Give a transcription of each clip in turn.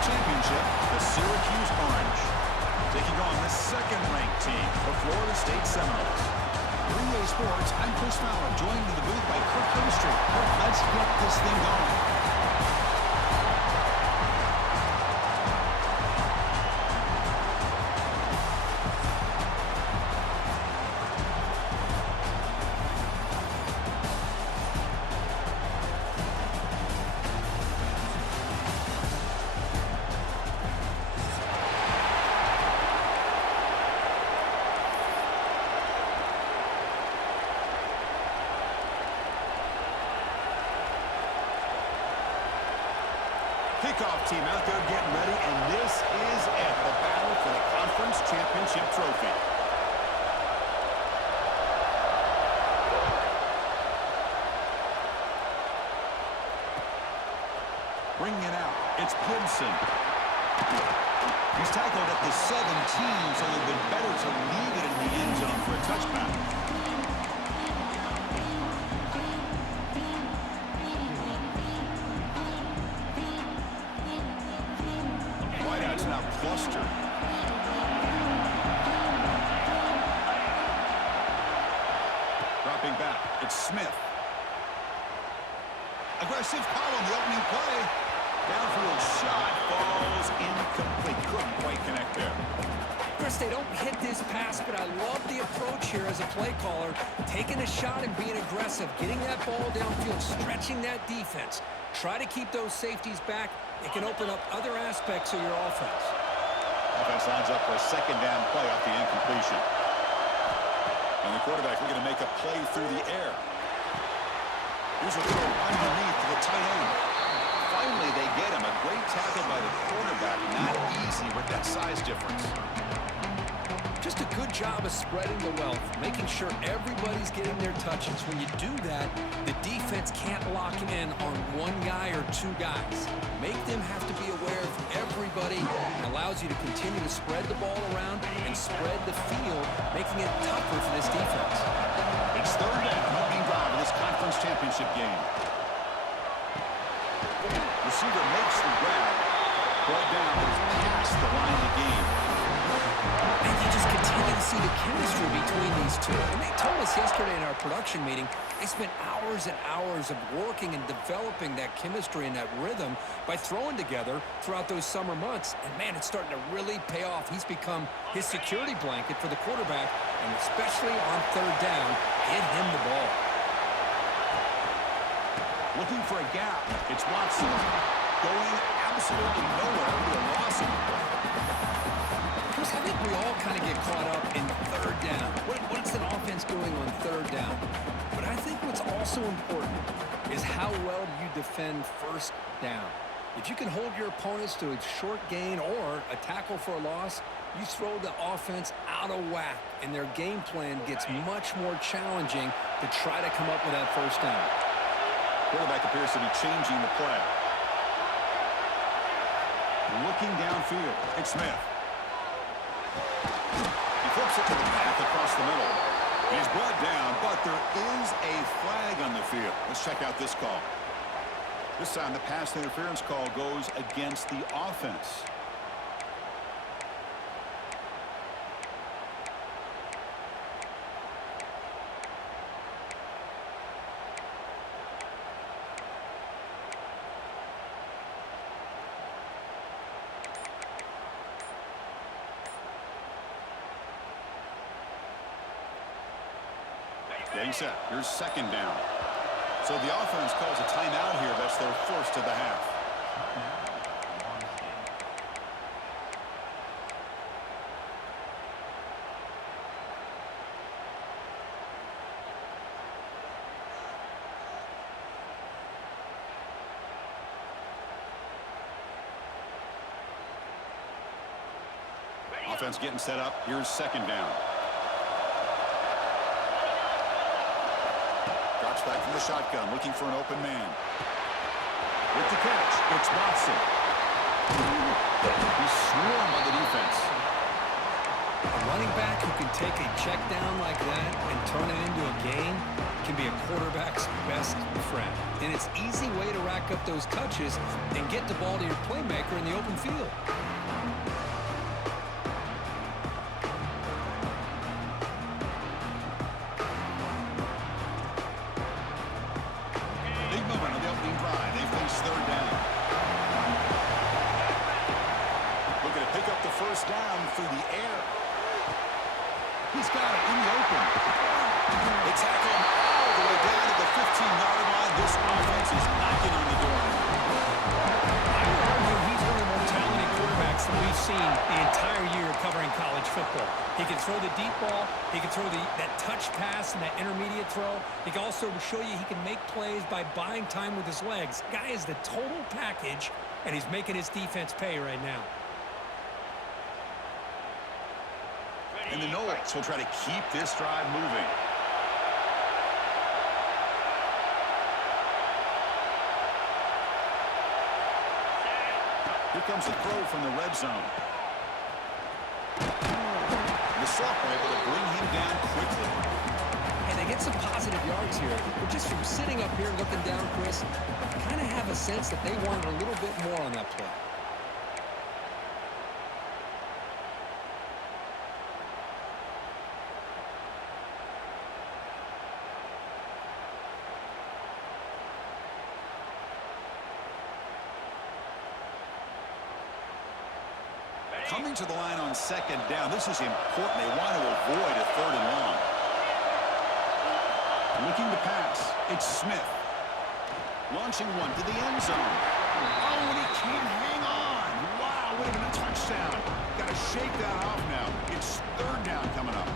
championship, the Syracuse Orange. Taking on the second-ranked team, the Florida State Seminoles. 3A Sports, I'm Chris Fowler, joined in the booth by Kirk Chemistry. Kirk, let's get this thing going. Kickoff team out there getting ready, and this is it, the battle for the conference championship trophy. Bringing it out, it's Gibson. He's tackled at the 17, so it would have been better to leave it in the end zone for a touchback. Cluster. Dropping back, it's Smith. Aggressive call on the opening play. Downfield shot falls incomplete. Couldn't quite connect there. Chris, they don't hit this pass, but I love the approach here as a play caller. Taking a shot and being aggressive, getting that ball downfield, stretching that defense. Try to keep those safeties back. It can open up other aspects of your offense. Offense lines up for a second down play off the incompletion. And the quarterback looking to make a play through the air. Here's a throw underneath to the tight end. Finally, they get him. A great tackle by the quarterback. Not easy with that size difference. Just a good job of spreading the wealth, making sure everybody's getting their touches. When you do that, the defense can't lock in on one guy or two guys. Make them have to be aware of everybody. It allows you to continue to spread the ball around and spread the field, making it tougher for this defense. It's third down, opening drive of this conference championship game. Receiver makes the grab. Brought down, but it's past the line of the game. And you just continue to see the chemistry between these two. And they told us yesterday in our production meeting, they spent hours and hours of working and developing that chemistry and that rhythm by throwing together throughout those summer months. And, man, it's starting to really pay off. He's become his security blanket for the quarterback, and especially on third down, get him the ball. Looking for a gap. It's Watson going absolutely nowhere to a loss. Chris, I think we all kind of get caught up in third down. What's an offense doing on third down? But I think what's also important is how well you defend first down. If you can hold your opponents to a short gain or a tackle for a loss, you throw the offense out of whack, and their game plan gets much more challenging to try to come up with that first down. Quarterback appears to be changing the play. Looking downfield, it's Smith. He flips it to the path across the middle. He's brought down, but there is a flag on the field. Let's check out this call. This time the pass interference call goes against the offense. Getting set. Here's second down. So the offense calls a timeout here. That's their first of the half. Offense getting set up. Here's second down. Drops back from the shotgun, looking for an open man. With the catch, it's Watson. He's swarmed by the defense. A running back who can take a check down like that and turn it into a gain can be a quarterback's best friend. And it's an easy way to rack up those touches and get the ball to your playmaker in the open field. Big moment on the opening drive. They face third down. Looking to pick up the first down through the air. He's got it in the open. They tackle him all the way down to the 15-yard line. This offense is knocking on the door. I would argue he's one of the more talented quarterbacks that we've seen the entire year covering college football. He can throw the deep ball. He can throw that touch pass and that intermediate throw. He can also show you he can make plays by buying time with his legs. Guy is the total package, and he's making his defense pay right now. And the Knowles will try to keep this drive moving. Here comes the throw from the red zone. The sophomore able to bring him down quickly. And they get some positive yards here. But just from sitting up here looking down, Chris, I kind of have a sense that they wanted a little bit more on that play. Coming to the line on second down. This is important. They want to avoid a third and long. Looking to pass. It's Smith. Launching one to the end zone. Oh, and he can't hang on. Wow, would have been a touchdown. Got to shake that off now. It's third down coming up.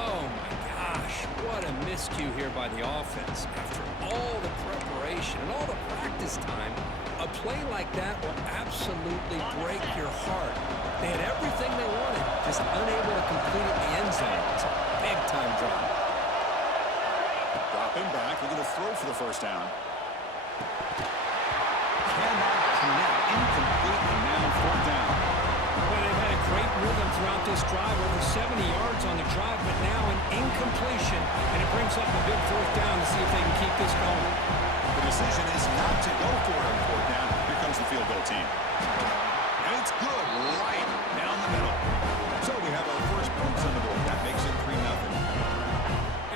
Oh, my gosh. What a miscue here by the offense. After all the preparation and all the practice time, a play like that will absolutely break your heart. They had everything they wanted, just unable to complete it in the end zone. It's a big-time drop. Dropping back, looking to throw for the first down. Cannot connect, incomplete, and now fourth down. Well, they've had a great rhythm throughout this drive, over 70 yards on the drive, but now an incompletion, and it brings up a big fourth down to see if they can keep this going. The decision is not to go for it on fourth down. Here comes the field goal team. And it's good, right down the middle. So we have our first points on the board. That makes it 3-0.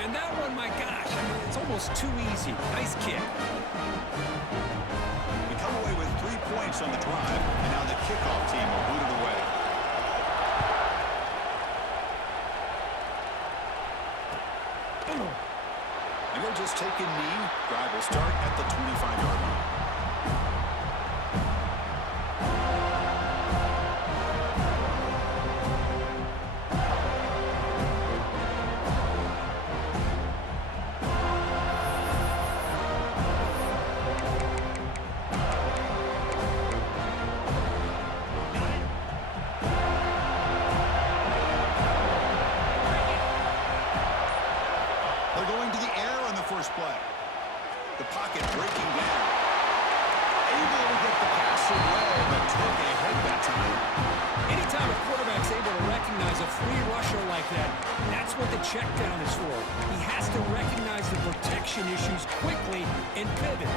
And that one, my gosh, I mean, it's almost too easy. Nice kick. We come away with 3 points on the drive, and now the kickoff team will boot it away. And they'll just take a knee. Drive will start at the 25-yard line. Play. The pocket breaking down. Able to get the pass away, but took a hit that time. Anytime a quarterback's able to recognize a free rusher like that, that's what the check down is for. He has to recognize the protection issues quickly and pivot.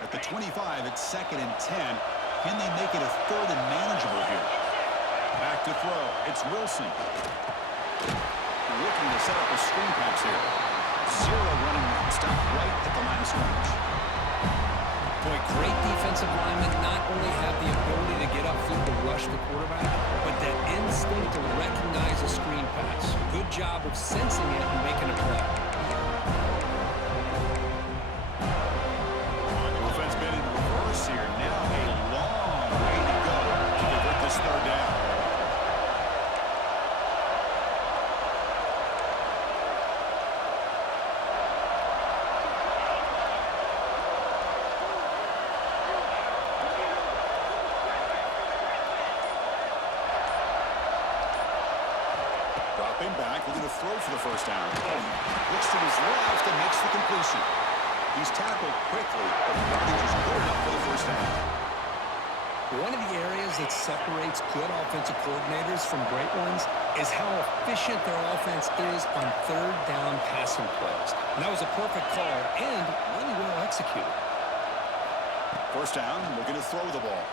At the 25, it's 2nd and 10. Can they make it a third and manageable here? Back to throw. It's Wilson. Looking to set up a screen pass here. Zero running room. Stop right at the line of scrimmage. Boy, great defensive linemen not only have the ability to get upfield to rush the quarterback, but that instinct to recognize a screen pass. Good job of sensing it and making a play. Offense been in reverse here. Now a long way to go to convert this third down. Dropping back, looking to throw for the first down. Looks to his left and makes the completion. He's tackled quickly, but the yardage is good enough for the first down. One of the areas that separates good offensive coordinators from great ones is how efficient their offense is on third down passing plays. And that was a perfect call and really well executed. First down, looking to throw the ball.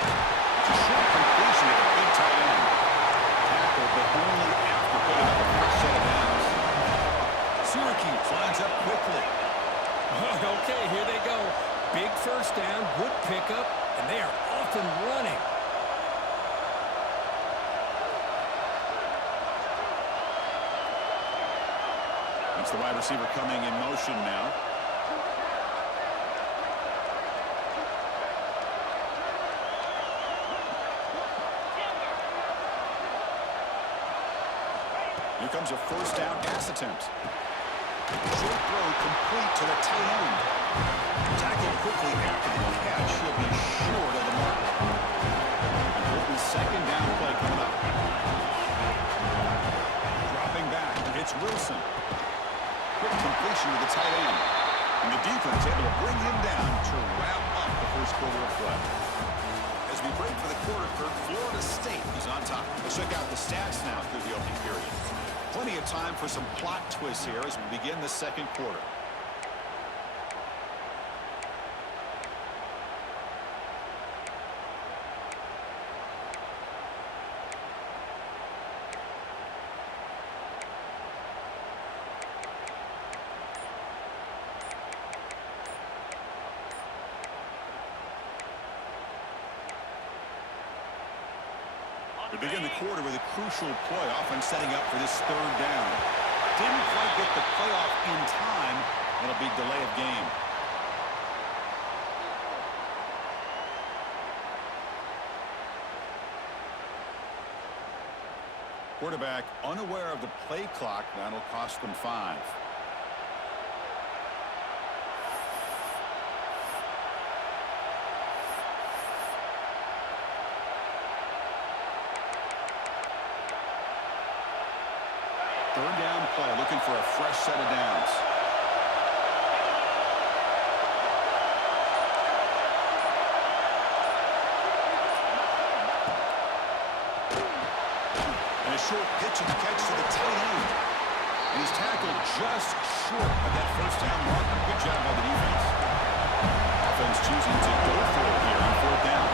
It's a short completion with a big tight end. Tackled, but only after putting up a first set of downs. Syracuse lines up quickly. Okay, here they go. Big first down, good pickup, and they are off and running. It's the wide receiver coming in motion now. Here comes a first down pass attempt. Short throw complete to the tight end. Tackled quickly after the catch. He'll be short of the mark. Important second down play coming up. Dropping back. It's Wilson. Quick completion to the tight end. And the defense able to bring him down to wrap up the first quarter of play. As we break for the quarter, Kirk, Florida State is on top. Let's check out the stats now through the opening period. Plenty of time for some plot twists here as we begin the second quarter. We begin the quarter with a crucial play, often setting up for this third down. Didn't quite get the playoff in time. It'll be delay of game. Quarterback unaware of the play clock. That'll cost them 5. Third down play, looking for a fresh set of downs. And a short pitch and catch to the tight end. And he's tackled just short of that first down marker. Good job by the defense. Offense choosing to go for it here on fourth down.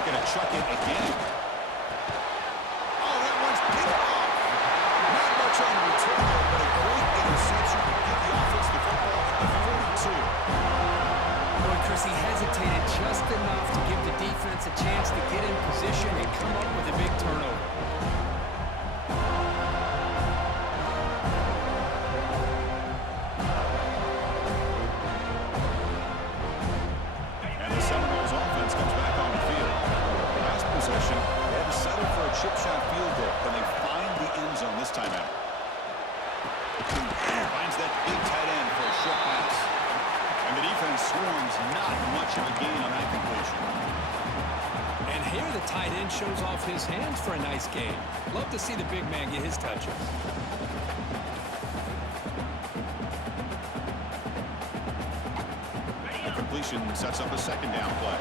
Looking to chuck it again. On the return there, but a great interception to give the offense the football at the 42. Boy, Chris, he hesitated just enough to give the defense a chance to get in position and come up with a big turnover. And the Seminoles offense comes back on the field. Last possession, they had to settle for a chip shot field goal, and they find the end zone this time out. Finds that big tight end for a short pass. And the defense swarms, not much of a gain on that completion. And here the tight end shows off his hands for a nice game. Love to see the big man get his touches. The completion sets up a second down play.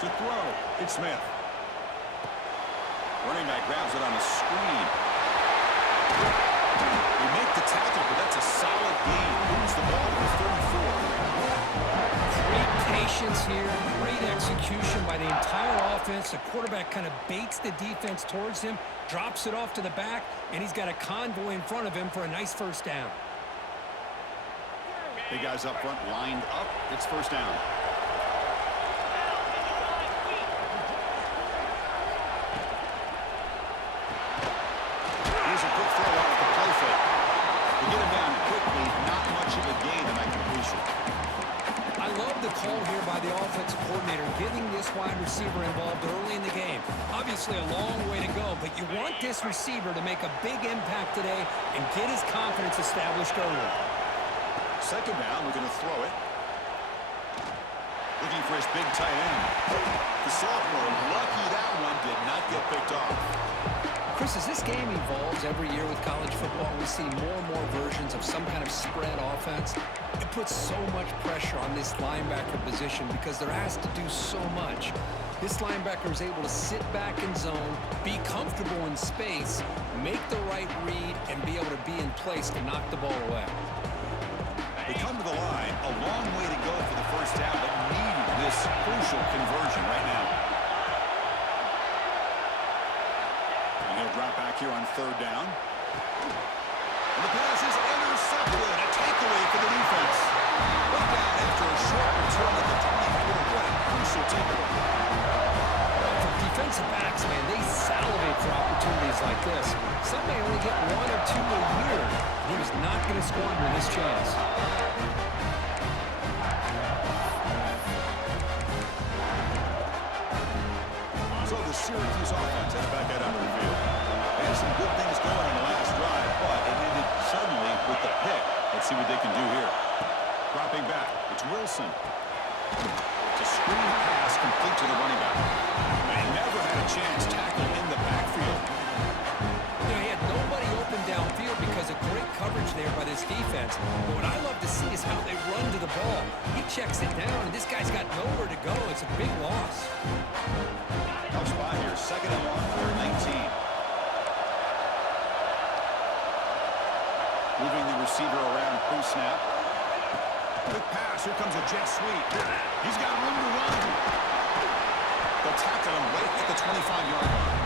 To throw, it's Smith. Running back grabs it on a screen. They make the tackle, but that's a solid gain. Moves the ball to the 34. Great patience here, great execution by the entire offense. The quarterback kind of baits the defense towards him, drops it off to the back, and he's got a convoy in front of him for a nice first down. Big guys up front lined up. It's first down. Here's a quick throw off the play fake. To get him down quickly, not much of a gain in that completion. I love the call here by the offensive coordinator, getting this wide receiver involved early in the game. Obviously a long way to go, but you want this receiver to make a big impact today and get his confidence established early. Second down, we're going to throw it. Looking for his big tight end. The sophomore, lucky that one did not get picked off. Chris, as this game evolves every year with college football, we see more and more versions of some kind of spread offense. It puts so much pressure on this linebacker position because they're asked to do so much. This linebacker is able to sit back in zone, be comfortable in space, make the right read, and be able to be in place to knock the ball away. They come to the line, a long way to go for the first down, but needed this crucial conversion right now. And he'll drop back here on third down. And the pass is intercepted. A takeaway for the defense. Put down after a short return at the 24. What a crucial takeaway. For defensive backs, man, they salivate for opportunities like this. Some may only get 1 or 2 a year. He was not going to squander this chance. So the Syracuse offense headed back out onto the field. They had some good things going on the last drive, but it ended suddenly with the pick. Let's see what they can do here. Dropping back, it's Wilson. It's a screen pass complete to the running back. They never had a chance tackled in the backfield. He had nobody open downfield because of great coverage there by this defense. But what I love to see is how they run to the ball. He checks it down, and this guy's got nowhere to go. It's a big loss. Tough spot here, second and long for 19. Moving the receiver around pre-snap. Quick pass, here comes a jet sweep. He's got room to run. They'll tackle him right at the 25-yard line.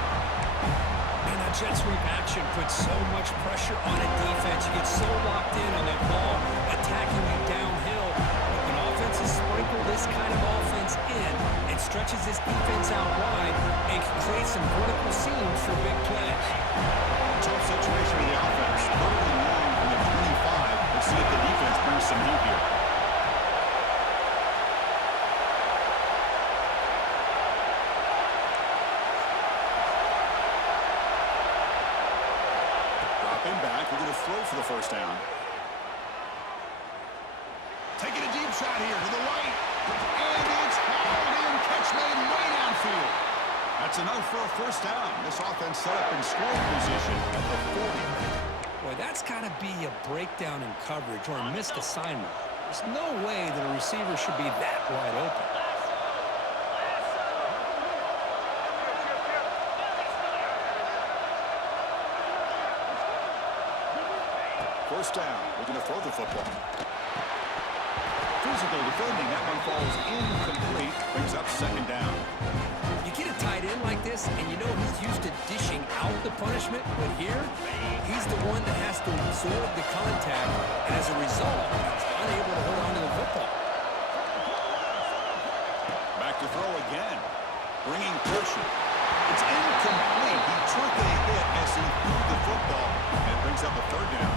Man, that jet sweep action puts so much pressure on a defense. You get so locked in on that ball attacking you downhill. But when offenses sprinkle this kind of offense in, it stretches this defense out wide and can create some vertical seams for big plays. Tough situation for the offense. Third and long from the 25. Let's see if the defense brings some heat here. Dropping back. We're going to throw for the first down. Taking a deep shot here to the right. And it's hauled in. Catch made way downfield. That's enough for a first down. This offense set up in scoring position at the 40. Boy, that's got to be a breakdown in coverage or a missed assignment. There's no way that a receiver should be that wide open. First down. We're going to throw the football. Physical defending. That one falls incomplete. Brings up second down. You get a tight end like this, and you know he's used to dishing out the punishment, but here, he's the one that has to absorb the contact, and as a result, he's unable to hold on to the football. Back to throw again. Bringing pressure. It's incomplete. He took a hit as he threw the football, and it brings up a third down.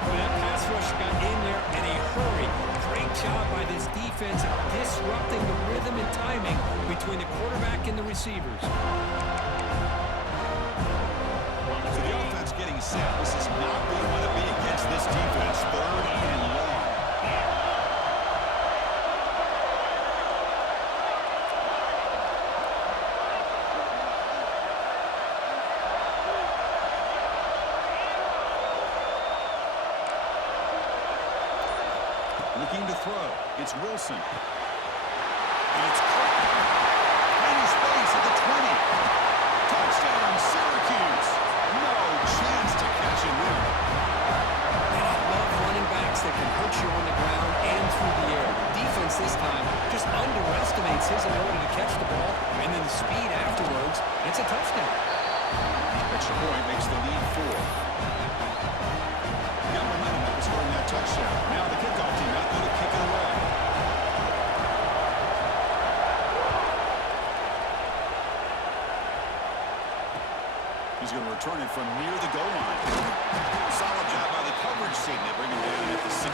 Well, that pass rush got in there in a hurry. Great job by this defense of disrupting the rhythm and timing between the quarterback and the receivers. So the offense getting set. This is not where you want to be against this defense. Third and long. Looking to throw. It's Wilson. And it's caught. Tiny space at the 20. Touchdown, Syracuse. No chance to catch him there. And I love running backs that can hurt you on the ground and through the air. The defense this time just underestimates his ability to catch the ball, and then the speed afterwards. It's a touchdown. Extra point makes the lead 4. Got momentum after scoring that touchdown. Now the kickoff team out there to kick it away. He's going to return it from near the goal line. Solid job by the coverage team. They bring him down at the 16.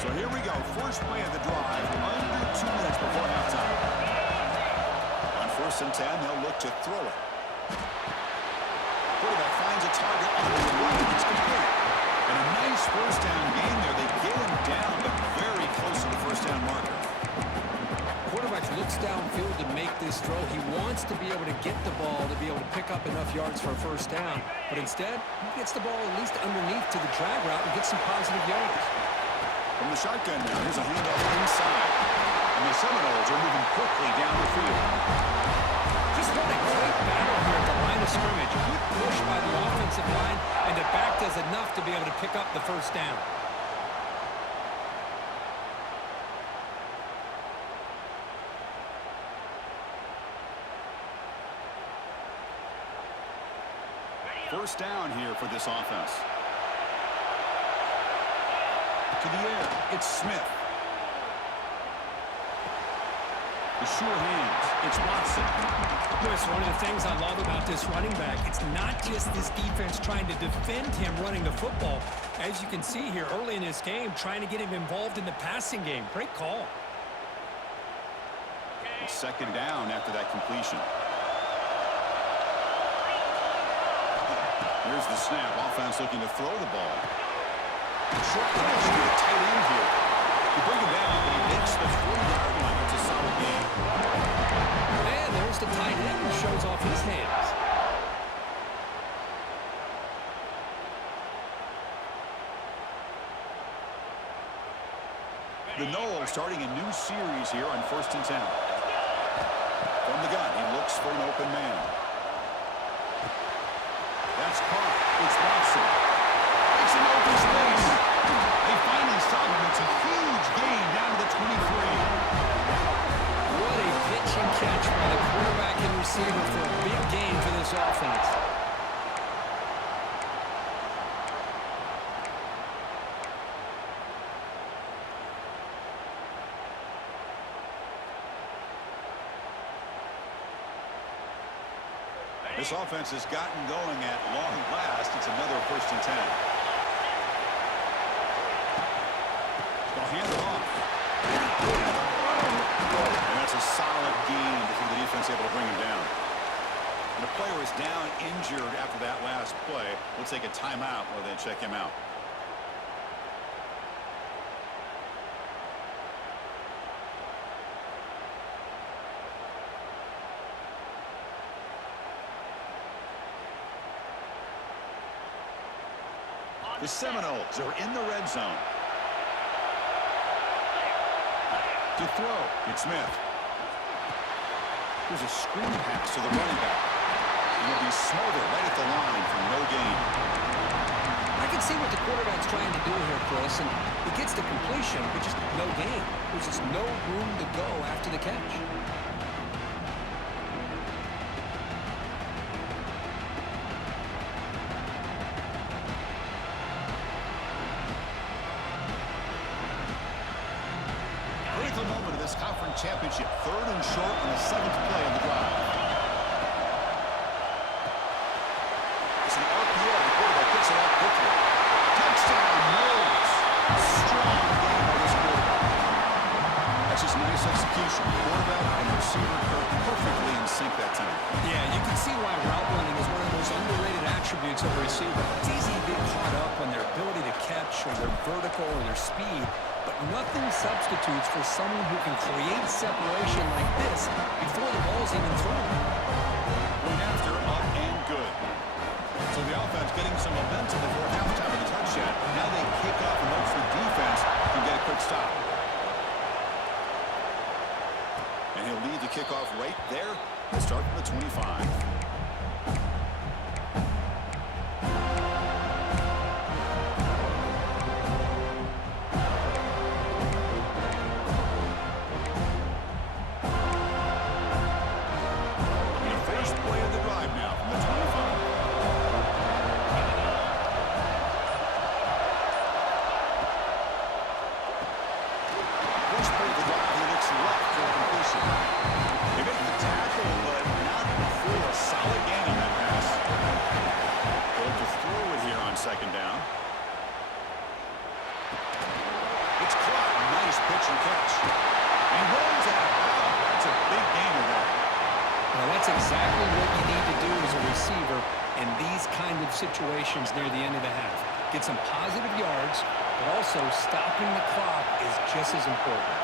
So here we go. First play of the drive. Under 2 minutes before halftime. first and 10, they'll look to throw it. Quarterback finds a target on the right. It's complete. And a nice first down gain there. They get him down, but very close to the first down marker. Quarterback looks downfield to make this throw. He wants to be able to get the ball to be able to pick up enough yards for a first down. But instead, he gets the ball at least underneath to the drag route and gets some positive yards. From the shotgun now, here's a handoff inside. And the Seminoles are moving quickly down the field. Just what a great battle here at the line of scrimmage. Good push by the offensive line, and the back does enough to be able to pick up the first down. First down here for this offense. To the air, it's Smith. The sure hands, it's Watson. Chris, one of the things I love about this running back, it's not just this defense trying to defend him running the football. As you can see here early in this game, trying to get him involved in the passing game. Great call. It's second down after that completion. Here's the snap. Offense looking to throw the ball. Short pass to the tight end here. You bring him down, but he makes the 40-yard line. It's a solid game. And there's the tight end who shows off his hands. The Noles starting a new series here on 1st and 10. From the gun, he looks for an open man. That's caught. It's Watson. It's an open space. They finally stop him. It's a huge gain down to the 23. What a pitch and catch by the quarterback and receiver for a big gain for this offense. This offense has gotten going at long last. It's another 1st and 10. They'll hand it off. And that's a solid gain before the defense able to bring him down. And the player is down injured after that last play. We'll take a timeout while they check him out. The Seminoles are in the red zone. To throw, it's Smith. Here's a screen pass to the running back. And he'll be smothered right at the line for no gain. I can see what the quarterback's trying to do here, Chris, and he gets the completion, but just no gain. There's just no room to go after the catch. Moment of this conference championship. 3rd and short on the 7th play of the drive. It's an RPO. The quarterback picks it up quickly. Touchdown, Noles. Strong game by this quarterback. That's just nice execution. Quarterback and receiver perfectly in sync that time. Yeah, you can see why route running is one of the most underrated attributes of a receiver. It's easy to get caught up on their ability to catch or their vertical or their speed. But nothing substitutes for someone who can create separation like this before the ball's even thrown. Point after, up and good. So the offense getting some momentum before halftime of the touchdown. Now they kick off and hope for defense can get a quick stop. And he'll lead the kickoff right there. We'll start from the 25. Second down. It's caught. Nice pitch and catch. And runs out of bounds. That's a big gainer there. Well, that's exactly what you need to do as a receiver in these kind of situations near the end of the half. Get some positive yards, but also stopping the clock is just as important.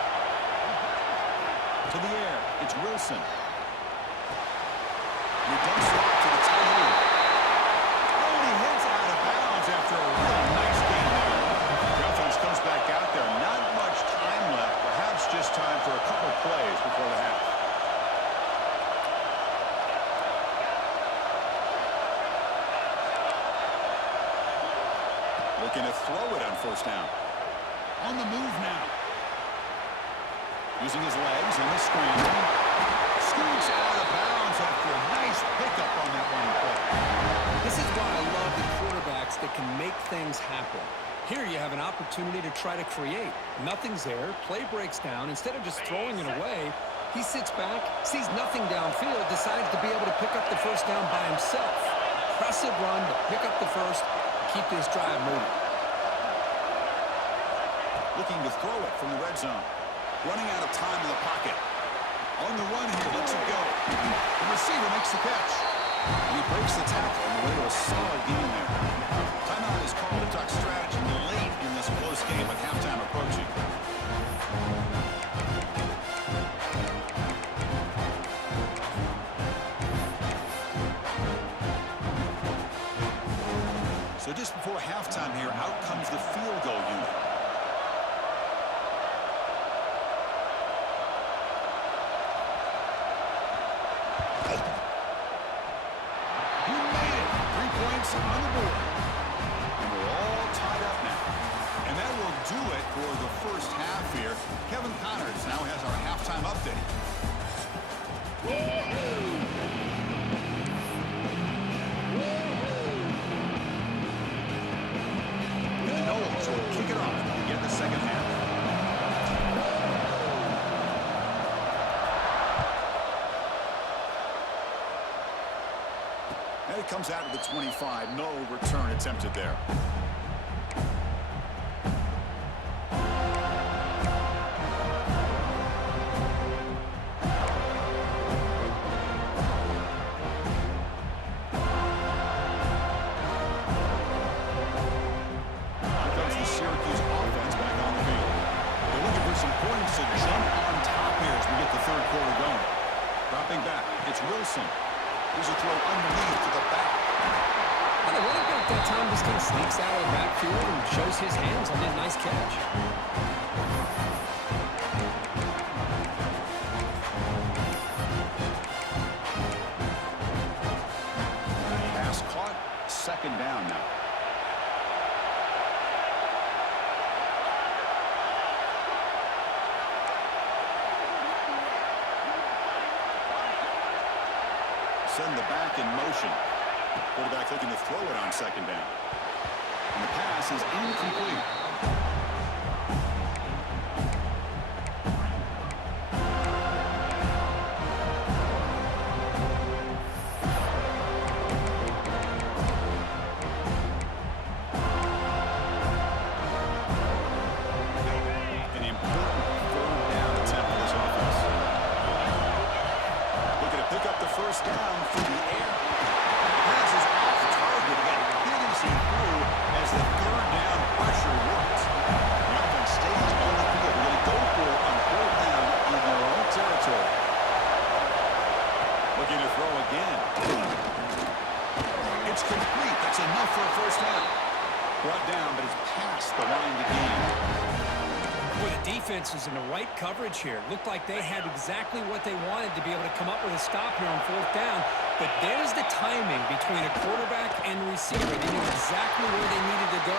To the air, it's Wilson. He dumps it off to the tight end. Oh, and he heads out of bounds after a really nice game there. The offense comes back out there. Not much time left. Perhaps just time for a couple plays before the half. Looking to throw it on first down. On the move now. Using his legs and the scrambling. Scoots out of bounds after a nice pickup on that running play. This is why I love the quarterbacks that can make things happen. Here you have an opportunity to try to create. Nothing's there. Play breaks down. Instead of just throwing it away, he sits back, sees nothing downfield, decides to be able to pick up the first down by himself. Impressive run to pick up the first, keep this drive moving. Looking to throw it from the red zone. Running out of time in the pocket. On the run here, lets it go. The receiver makes the catch. And he breaks the tackle on the way to a solid gain there. Timeout is called to talk strategy late in this close game with halftime approaching. So just before halftime here, out comes the field goal unit. On the board. And we're all tied up now. And that will do it for the first half here. Kevin Connors now has our halftime update. The Knowles will kick it off to get the second half. And it comes out of the 25. No return attempted there. Here comes the Syracuse offense back on the field. They're looking for some points to jump on top here as we get the third quarter going. Dropping back, it's Wilson. Here's a throw underneath to the back. And the running back that time just kind of sneaks out of the backfield and shows his hands on that nice catch. Pass caught, second down now. Send the back in motion. Quarterback looking to throw it on second down. And the pass is incomplete. An important third down attempt for this offense. Looking to pick up the first down through the air. Pass is off target. Got hit as he threw as the third down pressure works. The offense stays on the field. They're going to go for it on fourth down in their own territory. Looking to throw again. It's complete. That's enough for a first down. Brought down, but it's past the line to gain. Boy, the defense is in the right coverage here. Looked like they had exactly what they wanted to be able to come up with a stop here on fourth down. But there's the timing between a quarterback and the receiver. They knew exactly where they needed to go.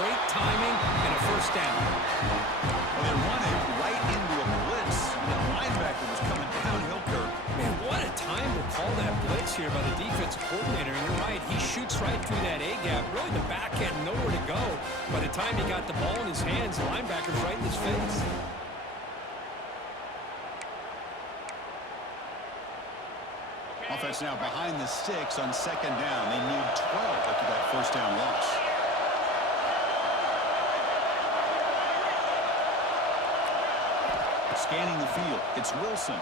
Great timing and a first down. Well, they run it right into a blitz. And the linebacker was coming downhill curve. Man, what a time to call that blitz here by the defensive coordinator. And you're right, he shoots right through that A-gap. Really, the back had nowhere to go. By the time he got the ball in his hands, the linebacker's right in his face. Offense now behind the sticks on second down. They need 12 after that first down loss. Scanning the field, it's Wilson.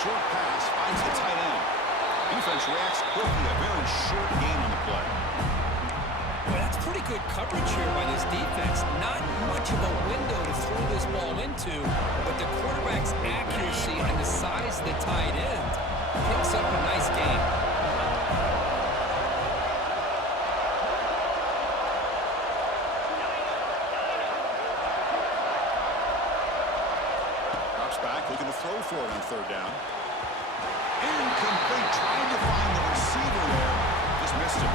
Short pass finds the tight end. Defense reacts quickly. A very short gain on the play. Well, that's pretty good coverage here by this defense. Not much of a window to throw this ball into, but the quarterback's accuracy and the size of the tight end picks up a nice gain. Drops back, looking to throw for it on third down. Incomplete, trying to find the receiver there. Just missed him.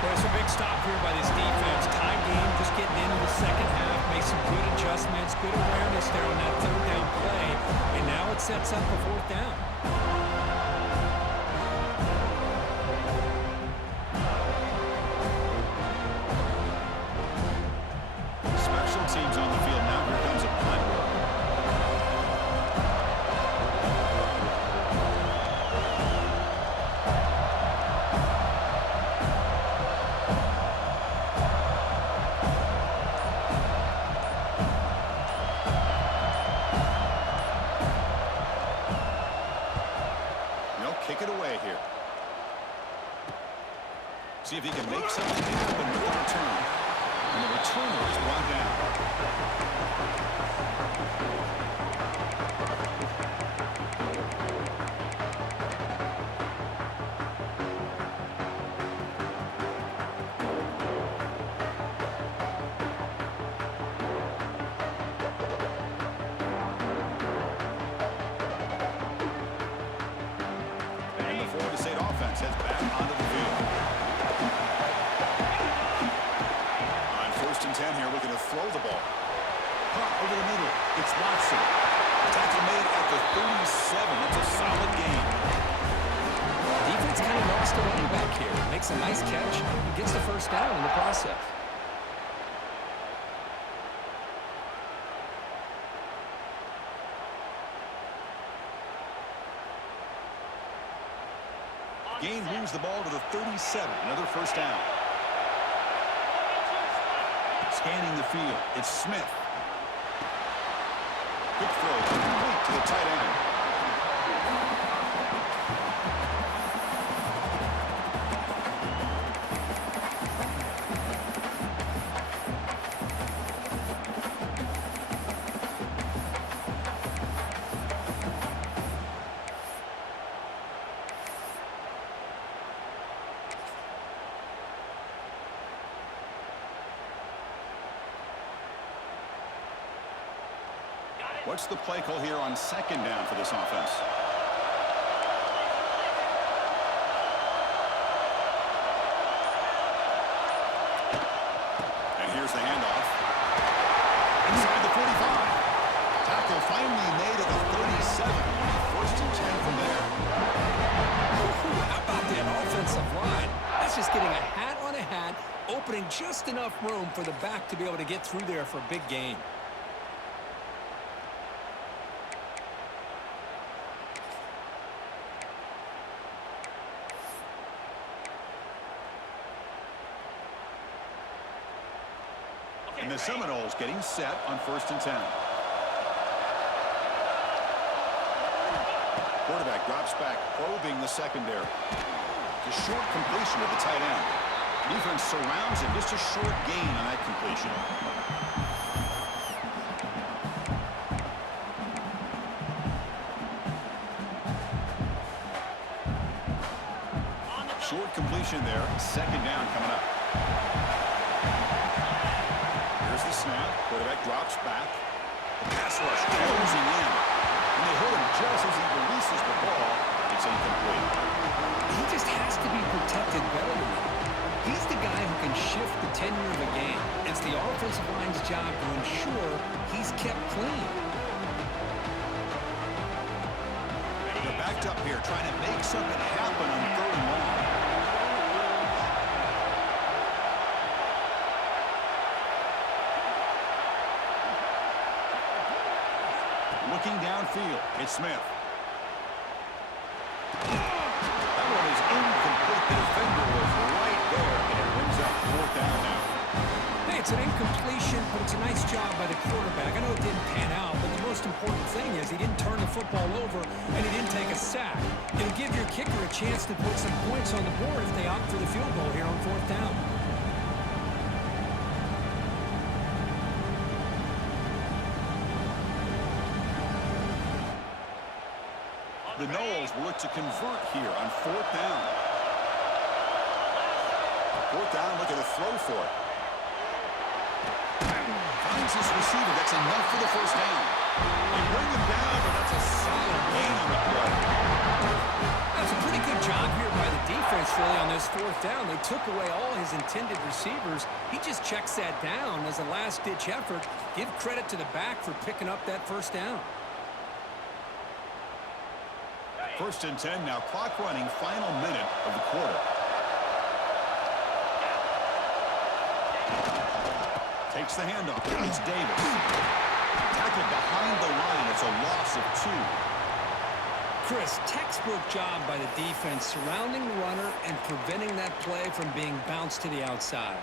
Well, it's a big stop here by this defense. Time game, just getting into the second half, make some good adjustments, good awareness there on that third down play, and now it sets up a fourth down. Special teams on the field now. Here comes a punt. Kick it away here. See if he can make something happen with the return. And the returner is brought Florida State offense heads back onto the field. On 1st and 10 here, looking to throw the ball. Pump over the middle. It's Watson. Tackle made at the 37. That's a solid gain. Defense kind of lost the running back here. Makes a nice catch and gets the first down in the process. Gain moves the ball to the 37. Another first down. Scanning the field. It's Smith. Quick throw. Complete to the tight end. What's the play call here on 2nd down for this offense? And here's the handoff. Inside the 45. Tackle finally made at the 37. 1st and 10 from there. How about that offensive line? That's just getting a hat on a hat, opening just enough room for the back to be able to get through there for a big gain. And the Seminoles getting set on 1st and 10. Quarterback drops back, probing the secondary. Just short completion of the tight end. Defense surrounds him. Just a short gain on that completion. Short completion there. 2nd down coming up. Here's the snap. Quarterback drops back. The pass rush closing in. And they hit him just as he releases the ball. It's incomplete. He just has to be protected better than that. He's the guy who can shift the tenure of a game. It's the offensive line's job to ensure he's kept clean. They're backed up here trying to make something happen on 3rd and long. Looking downfield, it's Smith. That one is incomplete. The defender was right there, and it brings up 4th down now. Hey, it's an incompletion, but it's a nice job by the quarterback. I know it didn't pan out, but the most most important thing is he didn't turn the football over and he didn't take a sack. It'll give your kicker a chance to put some points on the board if they opt for the field goal here on 4th down. The Noles will look to convert here on 4th down. 4th down, look at the throw for it. Finds his receiver. That's enough for the first down. They bring him down, but that's a solid gain on the play. That's a pretty good job here by the defense, really, on this 4th down. They took away all his intended receivers. He just checks that down as a last-ditch effort. Give credit to the back for picking up that first down. 1st and 10 now. Clock running. Final minute of the quarter. Takes the handoff. It's Davis. Tackled behind the line. It's a loss of 2. Chris, textbook job by the defense surrounding the runner and preventing that play from being bounced to the outside.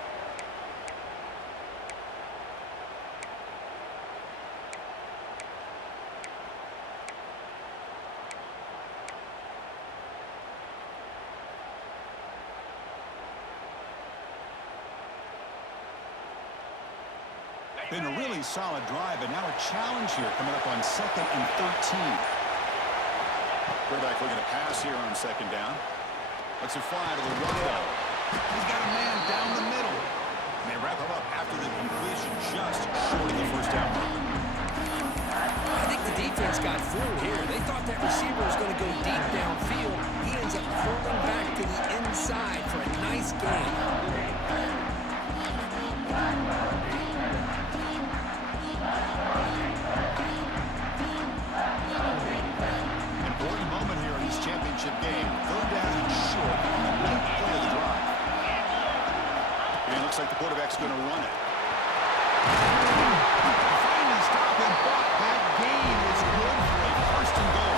Been a really solid drive, but now a challenge here coming up on 2nd and 13. Quarterback looking to pass here on 2nd down. Lets it fly to the right. He's got a man down the middle. And they wrap him up after the completion just short of the first down marker. I think the defense got fooled here. They thought that receiver was going to go deep downfield. He ends up curling back to the inside for a nice gain. Game. 3rd down and short on the 9th play of the drive. And it looks like the quarterback's going to run it. Finally stop him, but that gain is good for a 1st and goal.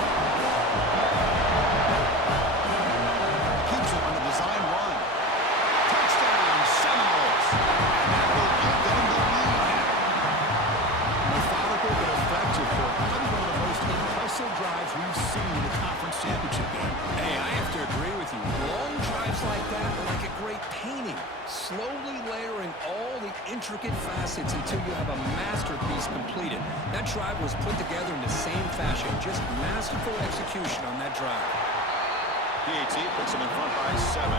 Keeps it on the design run. Touchdown, Seminoles. And that will give them the lead now. Methodical but effective for probably one of the most impressive drives we've seen in the conference championship game. Hey, I have to agree with you. Long drives like that are like a great painting, slowly layering all the intricate facets until you have a masterpiece completed. That drive was put together in the same fashion, just masterful execution on that drive. PAT puts him in front by 7.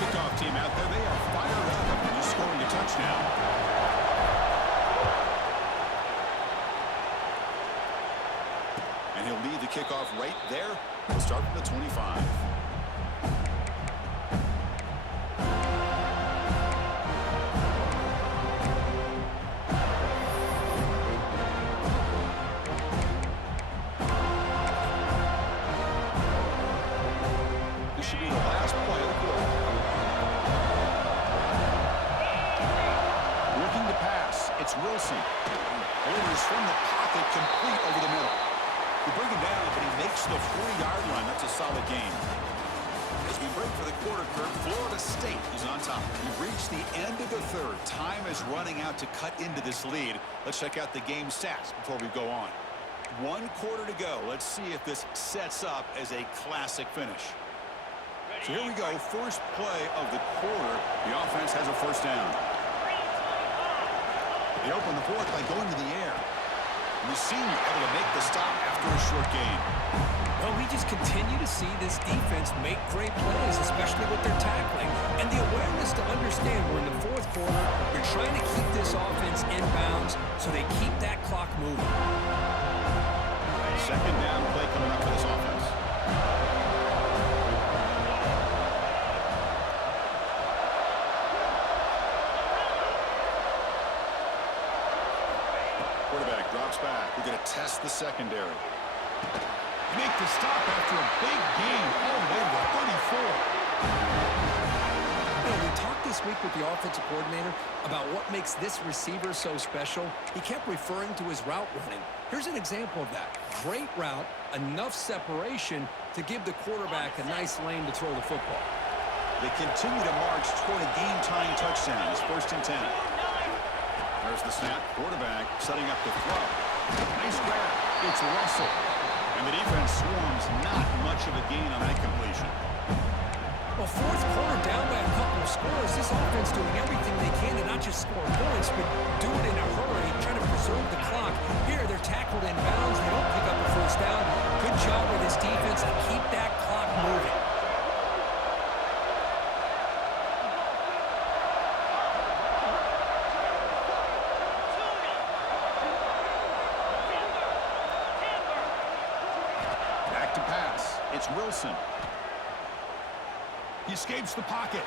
Kickoff team out there. They are fired up after scoring a touchdown. And he'll lead the kickoff right there. We'll start from the 25. This should be the last play of the quarter. Looking to pass. It's Wilson. Delivers from the pocket, complete over the middle. We bring him down, but he makes the 40-yard line. That's a solid game. As we break for the quarter, Kurt, Florida State is on top. We've reached the end of the 3rd. Time is running out to cut into this lead. Let's check out the game stats before we go on. 1 quarter to go. Let's see if this sets up as a classic finish. So here we go. First play of the quarter. The offense has a 1st down. They open the 4th by going to the air. The senior able to make the stop after a short gain. Well, we just continue to see this defense make great plays, especially with their tackling. And the awareness to understand we're in the 4th quarter, you're trying to keep this offense in bounds so they keep that clock moving. 2nd down play coming up for this offense. Quarterback drops back. We're going to test the secondary. Make the stop after a big gain all the way to the 34. You know, we talked this week with the offensive coordinator about what makes this receiver so special. He kept referring to his route running. Here's an example of that. Great route, enough separation to give the quarterback a nice lane to throw the football. They continue to march toward a game-tying touchdown. It's 1st and 10. There's the snap. Quarterback setting up the throw. Nice grab. It's Russell. And the defense swarms. Not much of a gain on that completion. Well, fourth quarter down by a couple of scores. This offense doing everything they can to not just score points, but do it in a hurry, trying to preserve the clock. Here, they're tackled in bounds. They don't pick up a first down. Good job with this defense to keep that clock moving. Back to pass. It's Wilson. He escapes the pocket.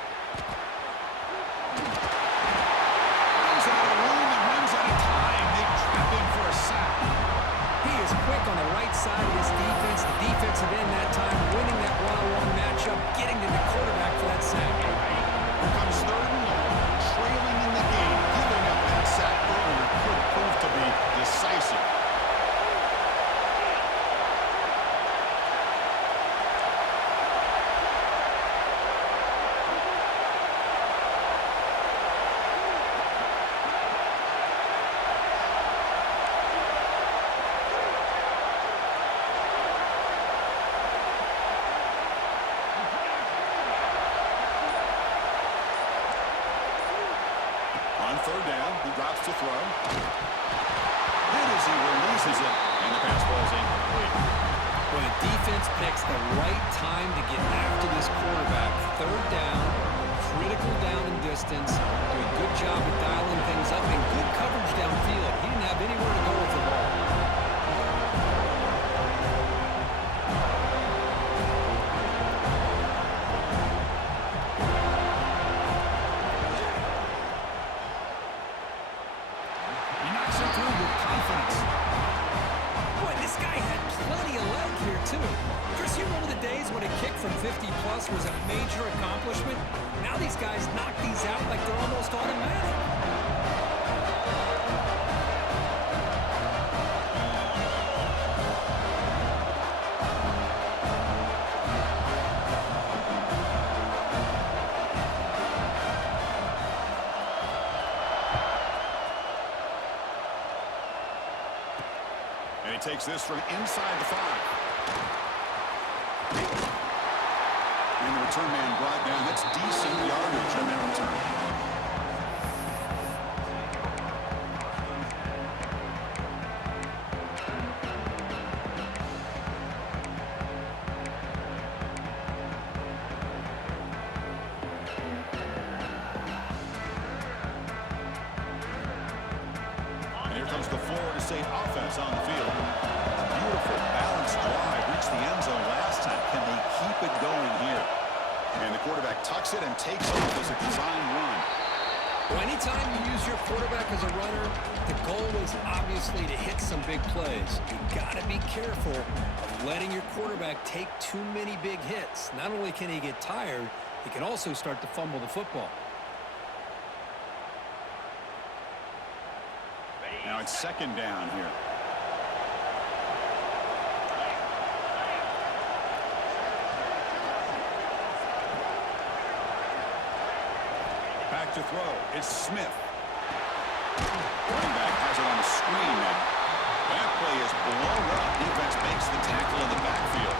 Runs out of room and runs out of time. They trap him for a sack. He is quick on the right side of this defense. The defensive end that time winning that one-on-one matchup, getting to the quarterback for that sack. Here comes 3rd and long, trailing in the game. Giving up that sack earlier could prove to be decisive. On 3rd down, he drops to throw. And as he releases it, and the pass falls incomplete. When a defense picks the right time to get after this quarterback, 3rd down, critical down and distance, do a good job of dialing things up, and good coverage downfield. He didn't have anywhere to go with the ball. He knocks it through with confidence. Boy, this guy had plenty of leg here, too. Chris, you remember the days when a kick from 50-plus was a major accomplishment? Now these guys knock these out like they're almost automatic. And he takes this from inside the 5. And the return man brought down. That's decent yardage on that return. And here comes the Florida State offense on the field. A beautiful, balanced drive. Reached the end zone last time. Can they keep it going here? And the quarterback tucks it and takes off as a design run. Well, anytime you use your quarterback as a runner, the goal is obviously to hit some big plays. You got to be careful of letting your quarterback take too many big hits. Not only can he get tired, he can also start to fumble the football. Now it's 2nd down here. Back to throw. It's Smith. Running back has it on the screen now. That play is blown up. Defense makes the tackle in the backfield.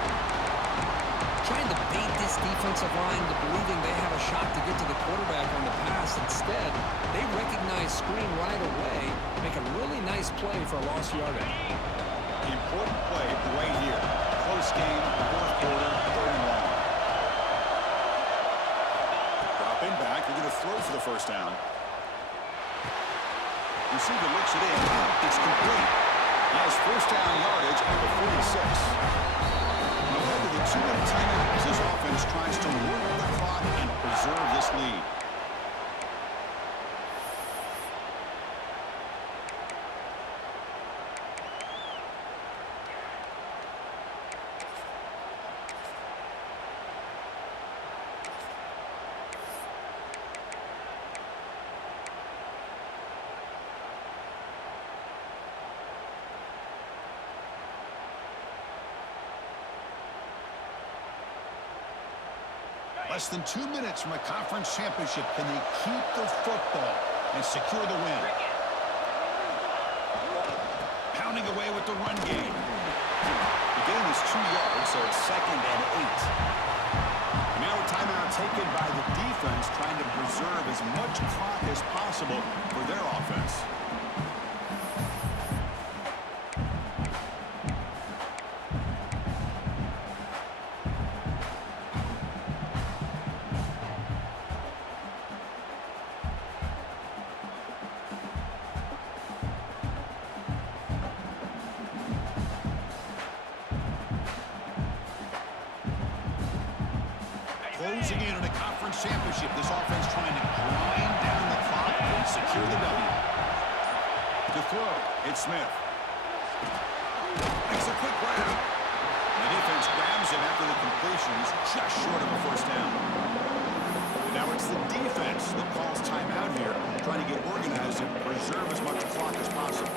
Trying to bait this defensive line to believing they have a shot to get to the quarterback on the pass. Instead, they recognize screen right away, make a really nice play for a lost yardage. Important play right here. Close game, 4th quarter, 3rd and long. Dropping back, they're going to throw for the 1st down. Receiver looks it in. It's complete. He has 1st down yardage at the 46. We'll head to the 2-minute timeout as this offense tries to work the clock and preserve this lead. Less than 2 minutes from a conference championship. Can they keep the football and secure the win? Pounding away with the run game. The gain is 2 yards, so it's 2nd and 8. And now a timeout taken by the defense, trying to preserve as much clock as possible for their offense. Closing in on a conference championship, this offense trying to grind down the clock and secure the W. To throw, it's Smith. Makes a quick grab. The defense grabs him after the completion. He's just short of a first down. And now it's the defense that calls timeout here, trying to get organized and preserve as much clock as possible.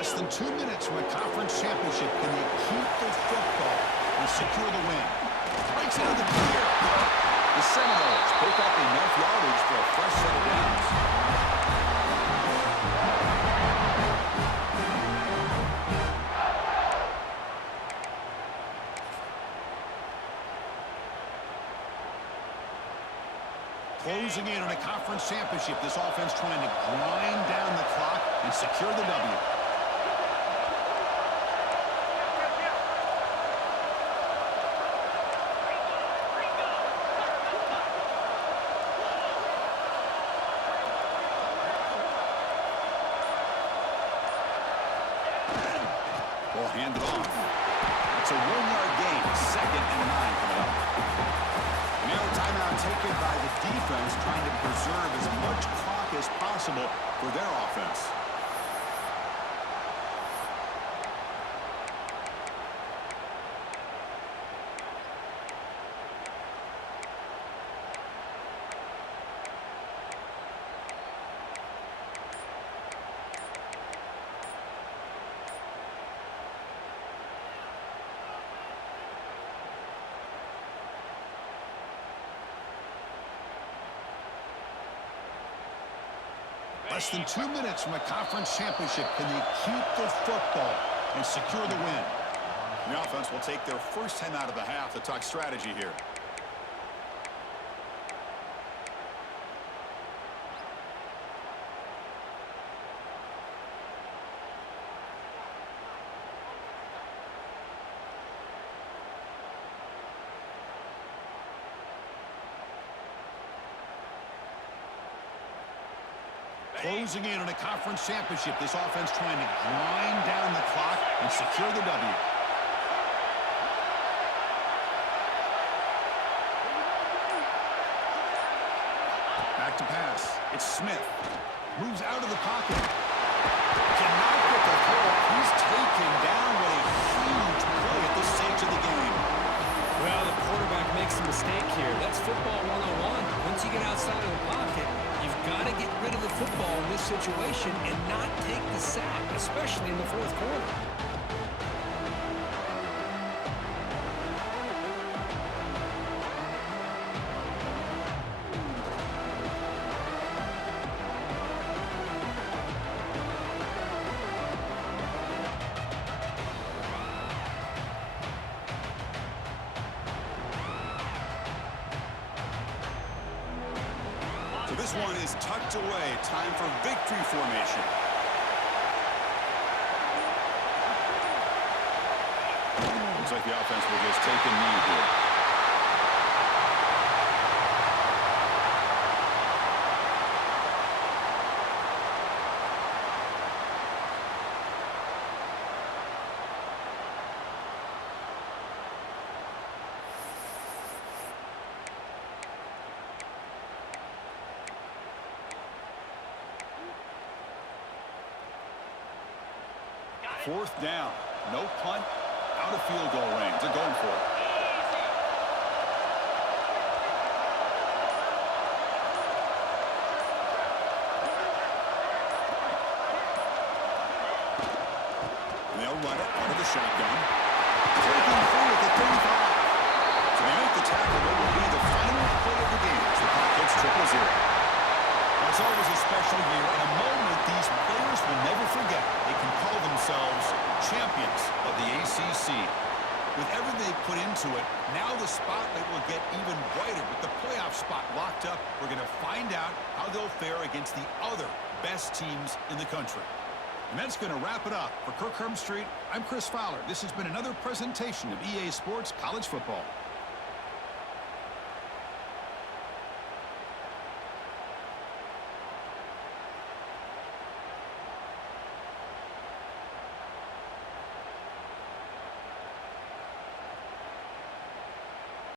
Less than 2 minutes from a conference championship. Can they keep the football and secure the win? Breaks into the clear. The Seminoles pick up enough yardage for a fresh set of downs. Closing in on a conference championship, this offense trying to grind down the clock and secure the W. Ball handed off. It's a 1-yard gain, 2nd and 9 coming up. Now a timeout taken by the defense, trying to preserve as much clock as possible for their offense. Less than 2 minutes from a conference championship. Can they keep the football and secure the win? The offense will take their first 10 out of the half to talk strategy here. Closing in on a conference championship, this offense trying to grind down the clock and secure the W. Back to pass. It's Smith. Moves out of the pocket. Cannot get the throw. He's taken down with a huge play at this stage of the game. Well, the quarterback makes a mistake here. That's football 101. Once you get outside of the pocket, you've got to get rid of the football in this situation and not take the sack, especially in the fourth quarter. So this one is tucked away. Time for victory formation. Looks like the offense will just take a knee here. Fourth down. No punt, out of field goal range. They're going for it. They'll run it out of the shotgun. Breaking through at the 35. So they make the tackle. What will be the final play of the game as the clock hits 0-0. It's always a special year and a moment these players will never forget. They can call themselves champions of the ACC. With everything they put into it, now the spotlight will get even brighter. With the playoff spot locked up, we're going to find out how they'll fare against the other best teams in the country. And that's going to wrap it up. For Kirk Herbstreit, I'm Chris Fowler. This has been another presentation of EA Sports College Football.